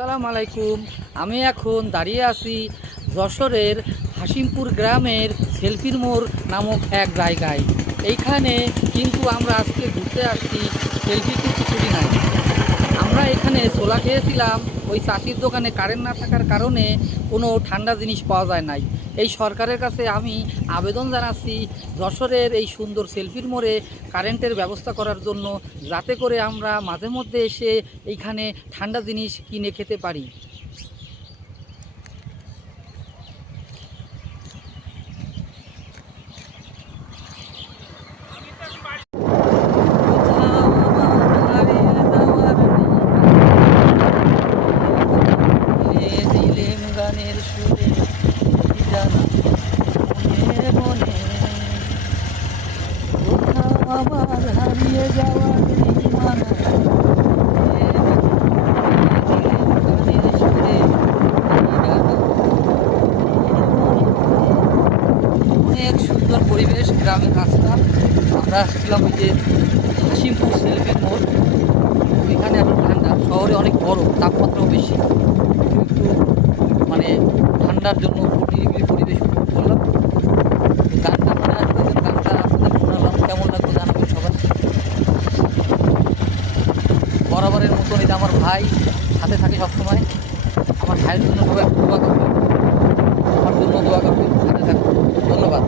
আসসালামু আলাইকুম। আমি এখন দাঁড়িয়ে আছি যশোরের হাসিমপুর গ্রামের সেলফির মোড় নামক এক জায়গায়। এইখানে কিন্তু আমরা আজকে ঘুরতে আসছি, সেলফি কিন্তু ছুটি নাই। আমরা এখানে ছোলা খেয়েছিলাম, ওই চাষির দোকানে কারেন্ট না থাকার কারণে কোনো ঠান্ডা জিনিস পাওয়া যায় নাই। এই সরকারের কাছে আমি আবেদন জানাচ্ছি যশোরের এই সুন্দর সেলফির মোড়ে কারেন্টের ব্যবস্থা করার জন্য, যাতে করে আমরা মাঝে মধ্যে এসে এইখানে ঠান্ডা জিনিস কিনে খেতে পারি। গানের সুরে জানা মনে মনে কোথাও আমার হারিয়ে যাওয়ার ঠিকানা। গানের সুরে জানা অনেক সুন্দর পরিবেশ, গ্রামের রাস্তা। আমরা আসছিলাম ওই যে হাসিমপুর সেলফির মোড়, এখানে এখন ঠান্ডা, শহরে অনেক বড়, তাপমাত্রাও বেশি, কিন্তু মানে ঠান্ডার জন্য 40 ডিগ্রি পরিবেশ উপভোগ করলাম। গানটা মনে আসবে, গানটা আপনাদের শোনালাম, কেমন লাগলো জানাবেন সবাই। বরাবরের মতন এটা আমার ভাই সাথে থাকে সবসময়। আমার ভাইয়ের জন্য সবাই দোয়া করবেন, আমার জন্য দোয়া করবেন, সাথে থাকবেন। ধন্যবাদ।